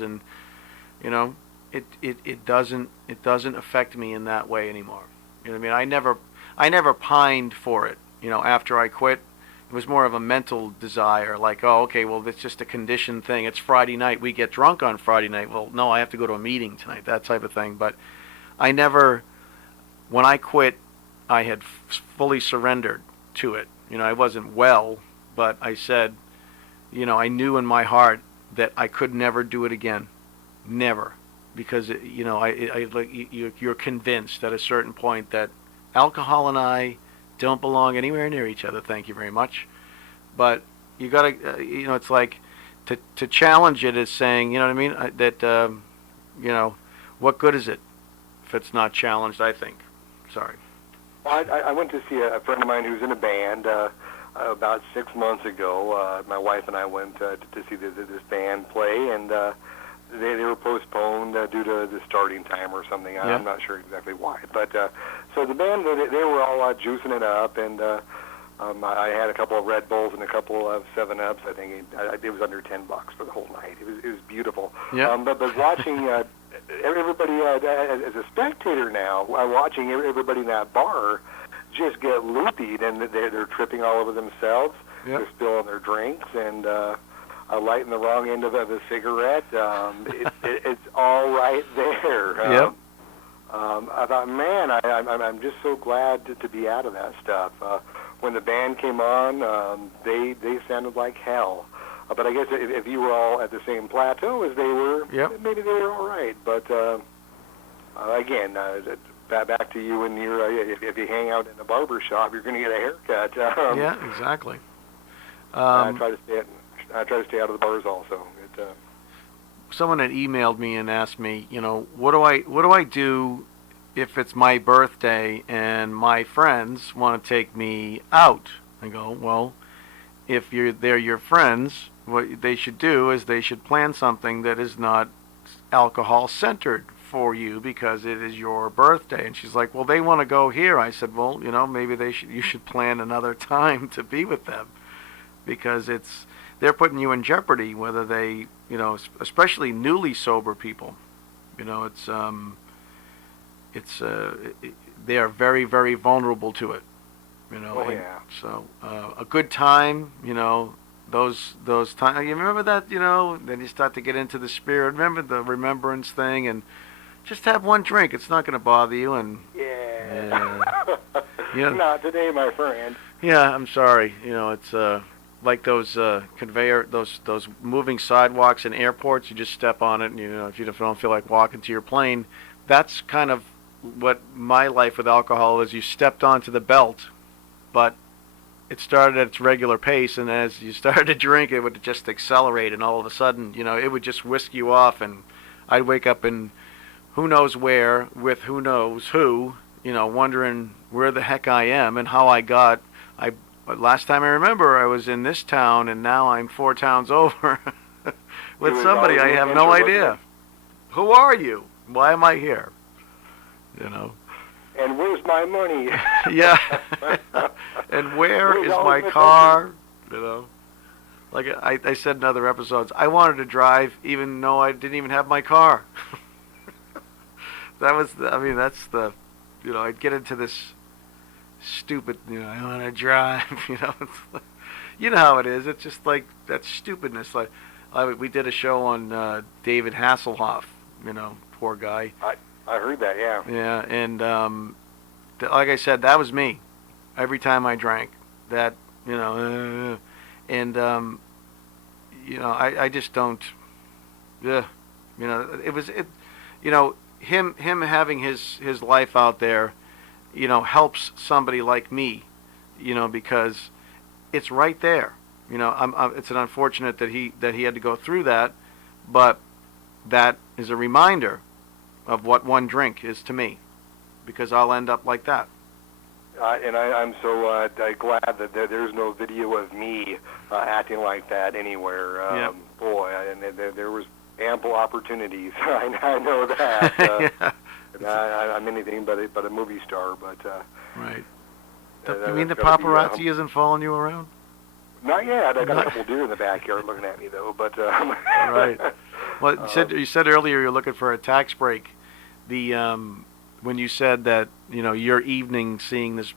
years, and it doesn't affect me in that way anymore. You know what I mean? I never pined for it. After I quit, it was more of a mental desire, like, oh, okay, well, it's just a conditioned thing. It's Friday night. We get drunk on Friday night. Well, no, I have to go to a meeting tonight, that type of thing. But I never, when I quit, I had fully surrendered to it. I wasn't well, but I said, I knew in my heart that I could never do it again. Never. Because, you're convinced at a certain point that alcohol and I don't belong anywhere near each other. Thank you very much. But you got to, it's like to challenge it is saying, you know what I mean? That, what good is it if it's not challenged, I think. Sorry. Well, I went to see a friend of mine who's in a band about 6 months ago. My wife and I went to see this band play, and they were postponed due to the starting time or something. Yeah. I'm not sure exactly why. But so the band, they were all juicing it up, and I had a couple of Red Bulls and a couple of 7-Ups. I think it was under $10 for the whole night. It was beautiful. Yeah. But watching everybody as a spectator now, watching everybody in that bar just get loopied, and they're tripping all over themselves. Yep. They're spilling their drinks and lighting the wrong end of a cigarette. It's all right there. Yep. I thought, man, I'm just so glad to be out of that stuff. When the band came on, they sounded like hell. But I guess if you were all at the same plateau as they were, yep, maybe they were all right. But again, back to you and your if you hang out in a barber shop, you're going to get a haircut. Yeah, exactly. I try to stay out of the bars also. Someone had emailed me and asked me, what do I do if it's my birthday and my friends want to take me out? I go, well, if they're your friends, what they should do is they should plan something that is not alcohol centered for you because it is your birthday. And she's like, well, they want to go here. I said, well, maybe you should plan another time to be with them, because they're putting you in jeopardy, whether they, especially newly sober people. They are very, very vulnerable to it. Oh, yeah. So a good time, those times. You remember that, then you start to get into the spirit. Remember the remembrance thing, and just have one drink. It's not going to bother you. And Not today, my friend. Yeah, I'm sorry. It's like those those moving sidewalks in airports. You just step on it, and if you don't feel like walking to your plane, that's kind of what my life with alcohol is. You stepped onto the belt, but it started at its regular pace, and as you started to drink, it would just accelerate, and all of a sudden, it would just whisk you off, and I'd wake up in who knows where with who knows who, wondering where the heck I am and how I got. Last time I remember, I was in this town, and now I'm 4 towns over with somebody I have no idea. Who are you? Why am I here? And where's my money? Yeah. And where is my car? Like I said in other episodes, I wanted to drive even though I didn't even have my car. That's the, I'd get into this stupid, I want to drive, it's like, you know how it is. It's just like that stupidness. Like we did a show on David Hasselhoff, poor guy. I heard that, yeah. Yeah, and like I said, that was me. Every time I drank, that, I just don't. Yeah, him having his life out there, helps somebody like me, because it's right there. It's an unfortunate that he had to go through that, but that is a reminder of what one drink is to me, because I'll end up like that. And I'm so glad that there's no video of me acting like that anywhere. Yep. Boy, and there was ample opportunities. I know that. Yeah. I'm anything but a movie star, but right. You mean the paparazzi isn't following you around? Not yet. I got a couple deer in the backyard looking at me, though. But right. Well, you said earlier you're looking for a tax break. The when you said that your evening seeing this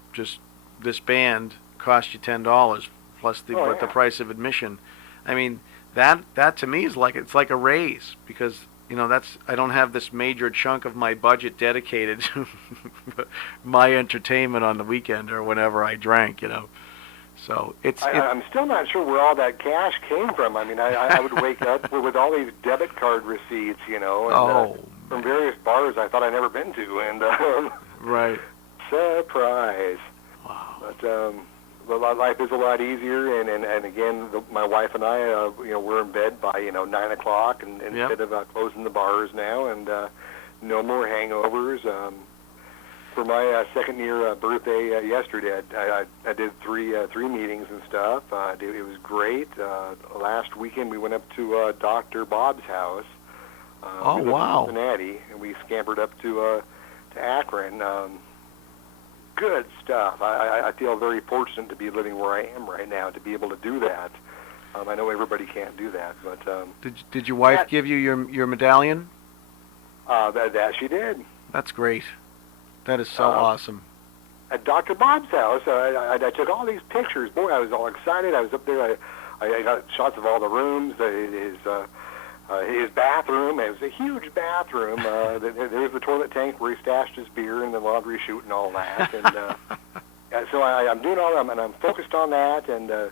band cost you $10 plus the price of admission. I mean that to me is it's like a raise because I don't have this major chunk of my budget dedicated to my entertainment on the weekend or whenever I drank. So I'm still not sure where all that cash came from. I mean, I would wake up with all these debit card receipts, and, from various bars I thought I'd never been to, and right. Surprise. Wow. But life is a lot easier, and again, my wife and I, we're in bed by 9 o'clock, and instead of closing the bars now, and no more hangovers. For my second year birthday yesterday, I did three meetings and stuff. It was great. Last weekend we went up to Dr. Bob's house. Oh, wow! In Cincinnati, and we scampered up to Akron. Good stuff. I feel very fortunate to be living where I am right now to be able to do that. I know everybody can't do that, but did your wife give you your medallion? That she did. That's great. That is so awesome. At Dr. Bob's house, I took all these pictures. Boy, I was all excited. I was up there. I got shots of all the rooms, his bathroom. It was a huge bathroom. There was the toilet tank where he stashed his beer and the laundry chute and all that. And so I'm doing all that, and I'm focused on that. And there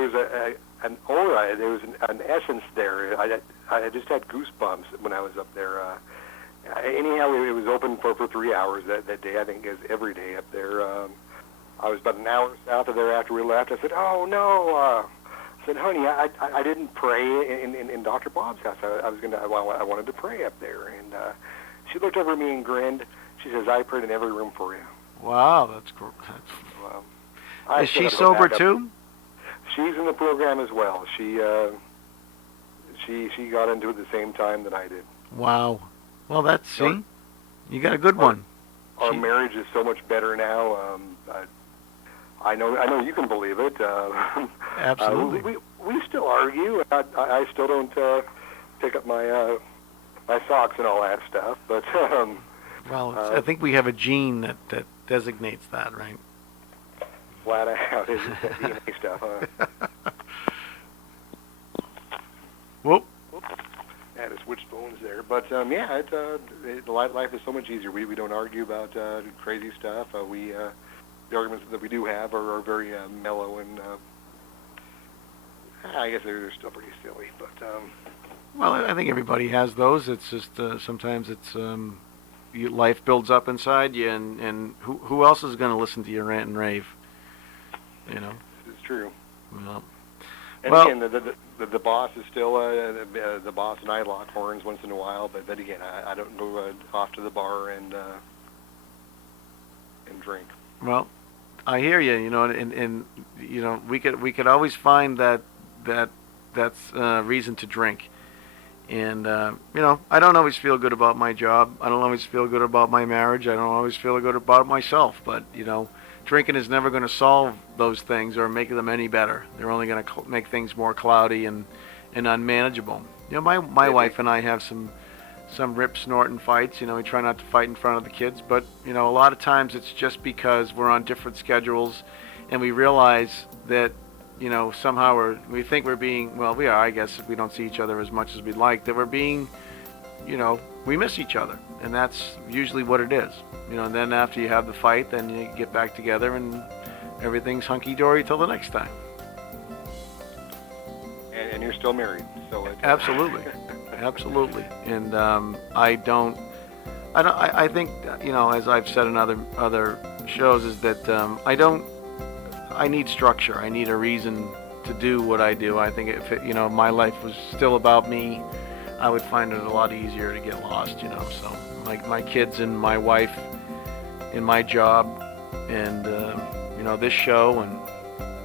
was an aura, there was an essence there. I just had goosebumps when I was up there. Anyhow, it was open for 3 hours that day. I think it was every day up there. I was about an hour south of there after we left. I said, "Oh no!" I said, "Honey, I didn't pray in Dr. Bob's house. I wanted to pray up there." And she looked over at me and grinned. She says, "I prayed in every room for you." Wow, that's cool. Is she sober too? She's in the program as well. She got into it the same time that I did. Wow. Well, you got a good one. Our marriage is so much better now. I know you can believe it. Absolutely. We still argue. I still don't pick up my socks and all that stuff. But I think we have a gene that designates that, right? Flat out, is that DNA stuff, huh? Whoop. I had to switch phones there, but life is so much easier. We don't argue about crazy stuff. The arguments that we do have are very mellow, and I guess they're still pretty silly. But well, I think everybody has those. It's just sometimes it's life builds up inside you, and who else is going to listen to your rant and rave? It's true. Well. And again, the boss is still the boss, and I lock horns once in a while. But again, I don't go off to the bar and drink. Well, I hear you. And we could always find that's reason to drink. And I don't always feel good about my job. I don't always feel good about my marriage. I don't always feel good about myself. But drinking is never going to solve those things or make them any better. They're only going to make things more cloudy and unmanageable. My wife and I have some rip snorting fights. We try not to fight in front of the kids, but a lot of times it's just because we're on different schedules, and we realize that somehow we think we're being, well, we are, I guess, if we don't see each other as much as we'd like, that we're being, we miss each other, and that's usually what it is. And then after you have the fight, then you get back together and everything's hunky-dory till the next time. And you're still married, so absolutely. Absolutely. And I think, as I've said in other shows, is that I need structure. I need a reason to do what I do. I think if my life was still about me, I would find it a lot easier to get lost, So my kids and my wife and my job and, this show and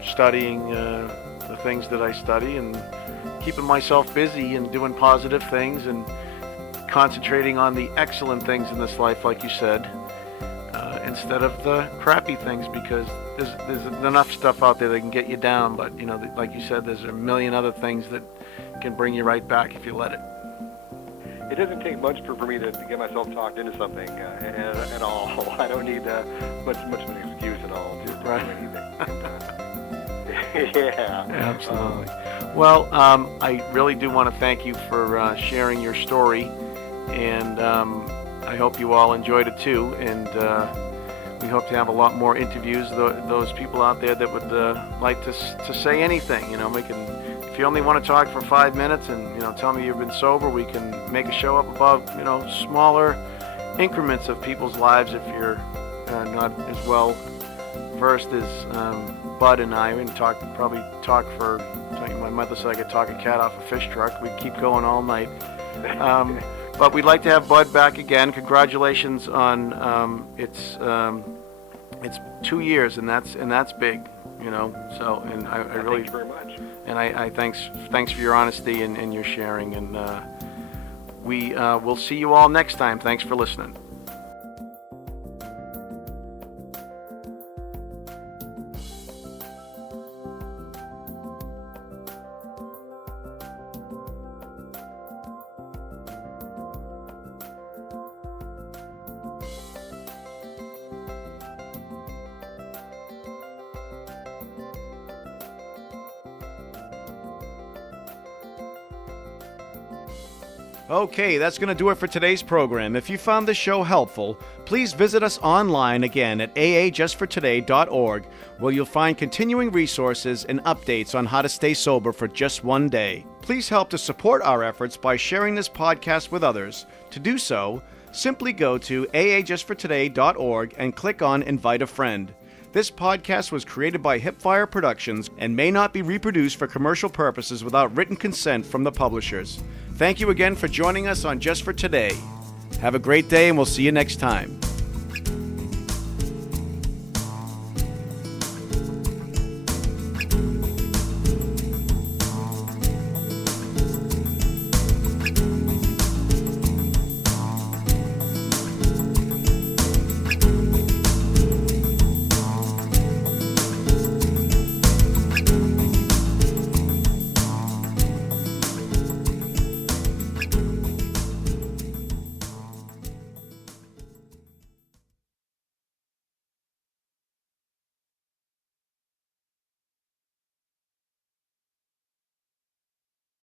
studying the things that I study and keeping myself busy and doing positive things and concentrating on the excellent things in this life, like you said, instead of the crappy things, because there's enough stuff out there that can get you down, but like you said, there's a million other things that can bring you right back if you let it. it doesn't take much for me to get myself talked into something at all. I don't need much of an excuse at all to do anything. Yeah. Absolutely. Well, I really do want to thank you for sharing your story, and I hope you all enjoyed it too. And we hope to have a lot more interviews. Those people out there that would like to say anything, we can. If you only want to talk for 5 minutes and tell me you've been sober, we can make a show up about smaller increments of people's lives. If you're not as well versed as Bud and I, and probably talk for. My mother said I could talk a cat off a fish truck. We'd keep going all night. But we'd like to have Bud back again. Congratulations on it's 2 years, and that's big, So, and I really thank you very much. And I thanks for your honesty and your sharing. And we will see you all next time. Thanks for listening. Okay, that's going to do it for today's program. If you found this show helpful, please visit us online again at aajustfortoday.org, where you'll find continuing resources and updates on how to stay sober for just one day. Please help to support our efforts by sharing this podcast with others. To do so, simply go to aajustfortoday.org and click on Invite a Friend. This podcast was created by Hipfire Productions and may not be reproduced for commercial purposes without written consent from the publishers. Thank you again for joining us on Just for Today. Have a great day, and we'll see you next time.